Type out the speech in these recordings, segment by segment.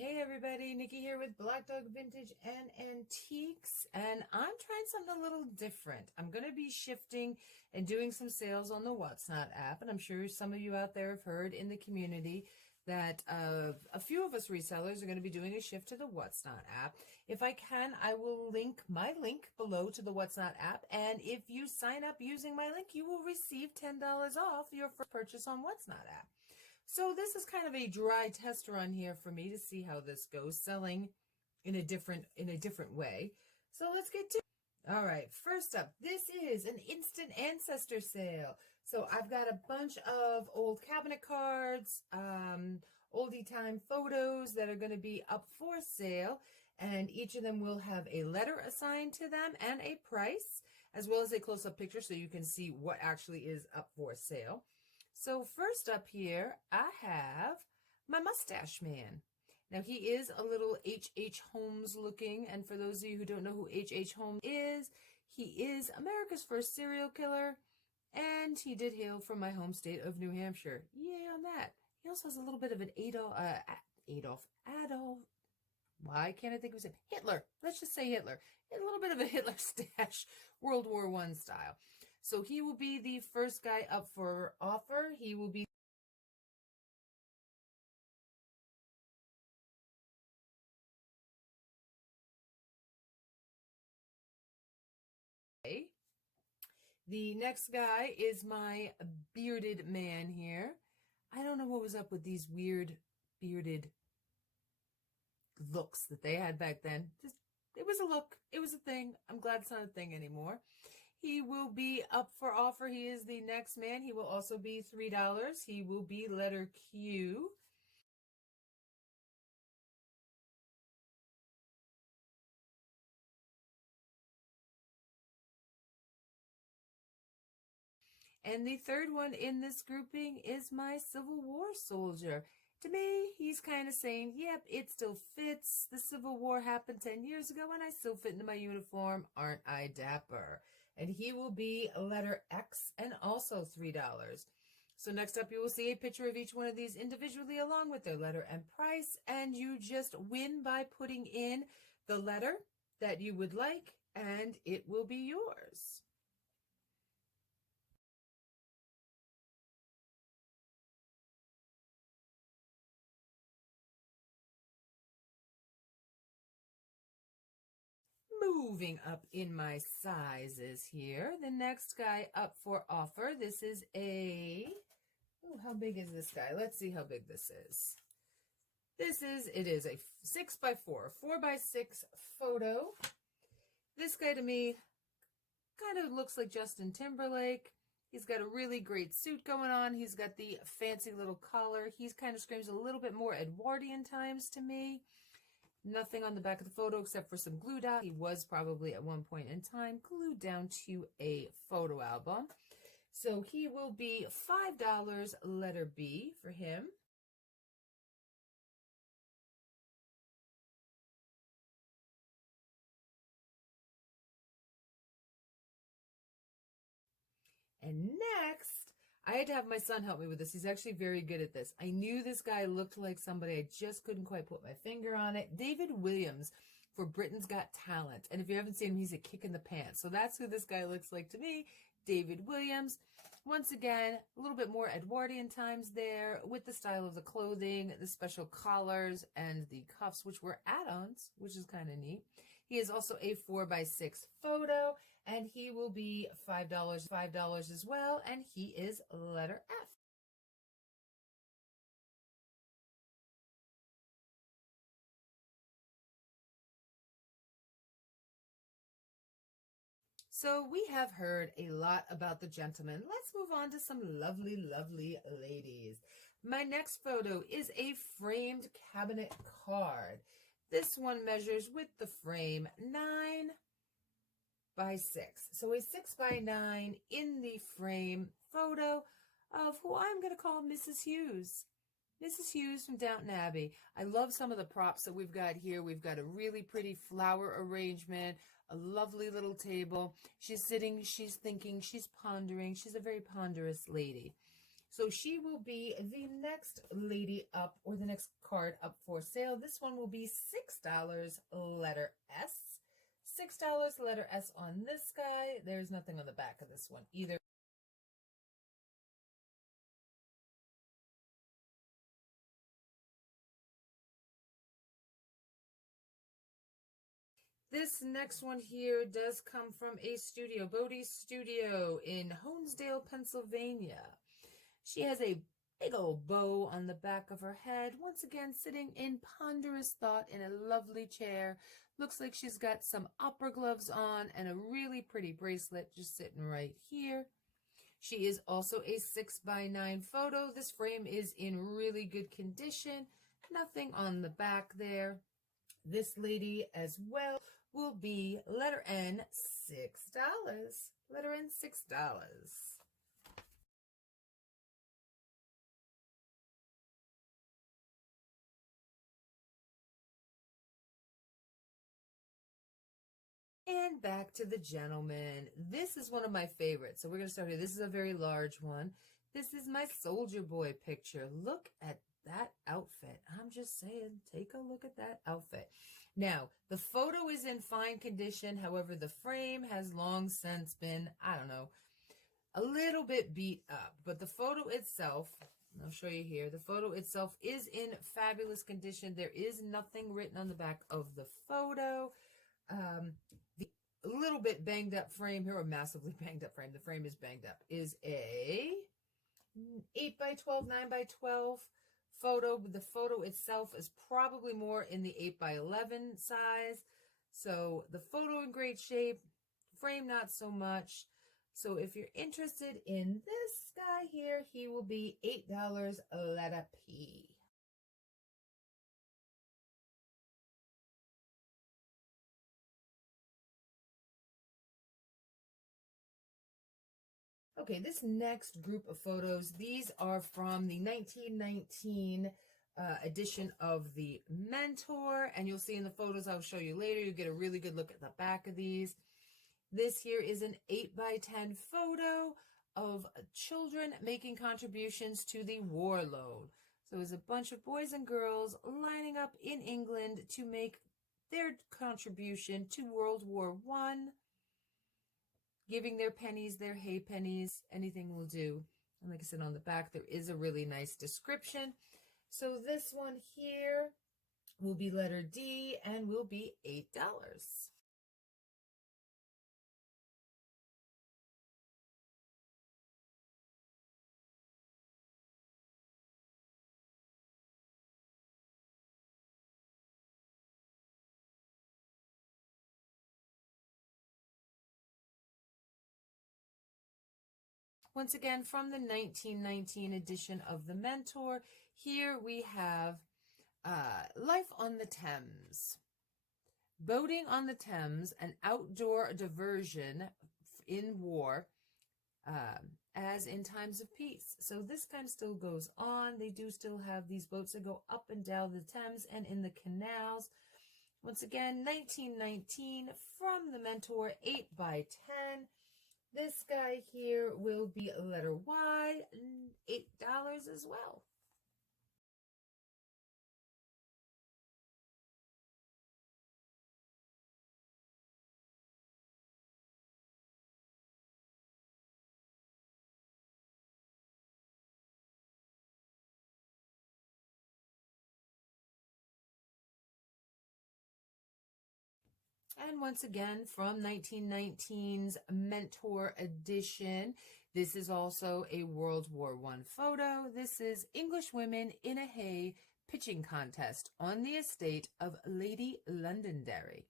Hey everybody, Nikki here with Black Dog Vintage and Antiques, and I'm trying something a little different. I'm going to be shifting and doing some sales on the What's Not app, and I'm sure some of you out there have heard in the community that a few of us resellers are going to be doing a shift to the What's Not app. If I can, I will link my link below to the What's Not app, and if you sign up using my link, you will receive $10 off your first purchase on What's Not app. So this is kind of a dry test run here for me to see how this goes, selling in a different way. So let's get to it. All right, first up, this is an instant ancestor sale. So I've got a bunch of old cabinet cards, oldie time photos that are going to be up for sale, and each of them will have a letter assigned to them and a price, as well as a close-up picture so you can see what actually is up for sale. So first up here, I have my mustache man. Now he is a little H.H. Holmes looking, and for those of you who don't know who H.H. Holmes is, he is America's first serial killer, and he did hail from my home state of New Hampshire. Yay on that. He also has a little bit of an Adolf. Why can't I think of his name? Hitler. Let's just say Hitler. A little bit of a Hitler stash, World War I style. So he will be the first guy up for offer. He will be the next guy is my bearded man here. I don't know what was up with these weird bearded looks that they had back then. It was a look. It was a thing. I'm glad it's not a thing anymore. He will be up for offer. He is the next man. He will also be $3. He will be letter Q. And the third one in this grouping is my Civil War soldier. To me, he's kind of saying, yep, it still fits. The Civil War happened 10 years ago and I still fit into my uniform. Aren't I dapper? And he will be letter X and also $3. So next up, you will see a picture of each one of these individually along with their letter and price. And you just win by putting in the letter that you would like, and it will be yours. Moving up in my sizes here, the next guy up for offer, this is how big is this guy? Let's see how big this is. It is a 6x4, 4x6 photo. This guy to me kind of looks like Justin Timberlake. He's got a really great suit going on. He's got the fancy little collar. He kind of screams a little bit more Edwardian times to me. Nothing on the back of the photo except for some glue dots. He was probably at one point in time glued down to a photo album. So he will be $5 letter B for him. And next, I had to have my son help me with this. He's actually very good at this. I knew this guy looked like somebody. I just couldn't quite put my finger on it. David Williams for Britain's Got Talent. And if you haven't seen him, he's a kick in the pants. So that's who this guy looks like to me, David Williams. Once again, a little bit more Edwardian times there with the style of the clothing, the special collars, and the cuffs, which were add-ons, which is kind of neat. He is also a 4x6 photo, and he will be $5 as well, and he is letter F. So we have heard a lot about the gentleman. Let's move on to some lovely, lovely ladies. My next photo is a framed cabinet card. This one measures with the frame 9x6. So a 6x9 in the frame photo of who I'm going to call Mrs. Hughes. Mrs. Hughes from Downton Abbey. I love some of the props that we've got here. We've got a really pretty flower arrangement, a lovely little table. She's sitting, she's thinking, she's pondering. She's a very ponderous lady. So she will be the next lady up, or the next card up for sale. This one will be $6, letter S. $6, letter S on this guy. There's nothing on the back of this one either. This next one here does come from a studio, Bodie's Studio in Honesdale, Pennsylvania. She has a big old bow on the back of her head, once again sitting in ponderous thought in a lovely chair. Looks like she's got some opera gloves on and a really pretty bracelet just sitting right here. She is also a 6x9 photo. This frame is in really good condition. Nothing on the back there. This lady as well will be letter N, $6. Letter N, $6. And back to the gentleman. This is one of my favorites. So we're going to start here. This is a very large one. This is my soldier boy picture. Look at that outfit. I'm just saying, take a look at that outfit. Now, the photo is in fine condition. However, the frame has long since been, I don't know, a little bit beat up. But the photo itself, I'll show you here, the photo itself is in fabulous condition. There is nothing written on the back of the photo. The little bit banged up frame here, or massively banged up frame, the frame is banged up, is a 8x12, 9x12 photo. The photo itself is probably more in the 8x11 size. So the photo in great shape, frame not so much. So if you're interested in this guy here, he will be $8, letter P. Okay, this next group of photos, these are from the 1919 edition of the Mentor, and you'll see in the photos I'll show you later, you get a really good look at the back of these. This here is an 8x10 photo of children making contributions to the war loan. So it's a bunch of boys and girls lining up in England to make their contribution to World War I. Giving their pennies, their hay pennies, anything will do. And like I said, on the back, there is a really nice description. So this one here will be letter D and will be $8. Once again, from the 1919 edition of The Mentor, here we have Life on the Thames. Boating on the Thames, an outdoor diversion in war, as in times of peace. So this kind of still goes on. They do still have these boats that go up and down the Thames and in the canals. Once again, 1919 from The Mentor, 8x10. This guy here will be letter Y, $8 as well. And once again, from 1919's Mentor edition, this is also a World War I photo. This is English women in a hay pitching contest on the estate of Lady Londonderry.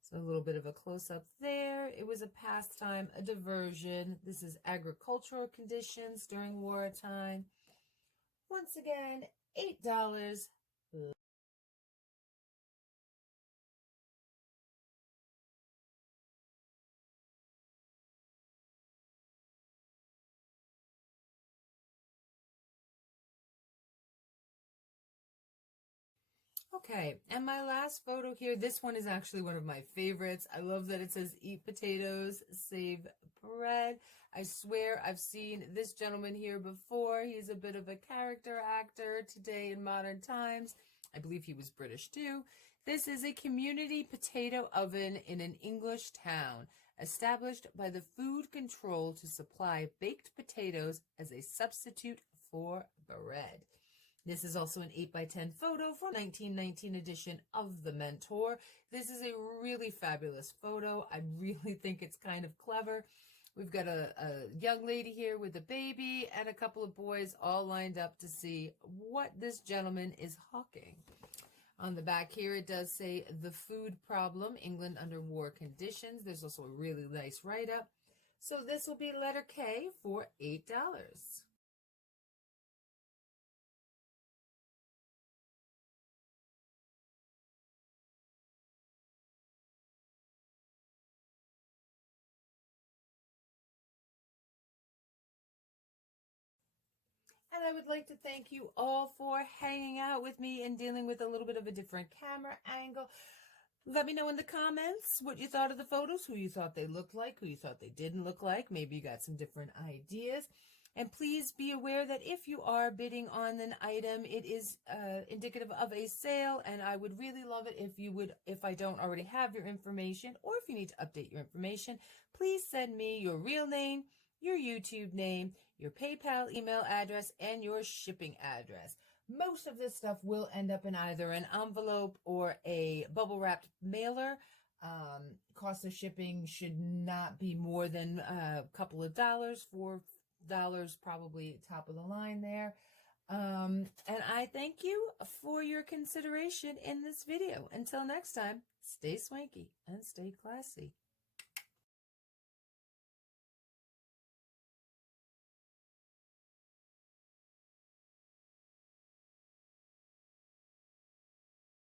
So a little bit of a close-up there. It was a pastime, a diversion. This is agricultural conditions during wartime. Once again, $8. Okay, and my last photo here, this one is actually one of my favorites. I love that it says eat potatoes, save bread. I swear I've seen this gentleman here before. He's a bit of a character actor today in modern times. I believe he was British too. This is a community potato oven in an English town, established by the Food Control to supply baked potatoes as a substitute for bread. This is also an 8x10 photo from 1919 edition of The Mentor. This is a really fabulous photo. I really think it's kind of clever. We've got a young lady here with a baby and a couple of boys all lined up to see what this gentleman is hawking. On the back here, it does say The Food Problem, England Under War Conditions. There's also a really nice write-up. So this will be letter K for $8. And I would like to thank you all for hanging out with me and dealing with a little bit of a different camera angle. Let me know in the comments what you thought of the photos, who you thought they looked like, who you thought they didn't look like. Maybe you got some different ideas. And please be aware that if you are bidding on an item, it is indicative of a sale. And I would really love it if you would, if I don't already have your information, or if you need to update your information, please send me your real name, your YouTube name, your PayPal email address, and your shipping address. Most of this stuff will end up in either an envelope or a bubble wrapped mailer. Cost of shipping should not be more than a couple of dollars, $4 probably top of the line there. And I thank you for your consideration in this video. Until next time, stay swanky and stay classy.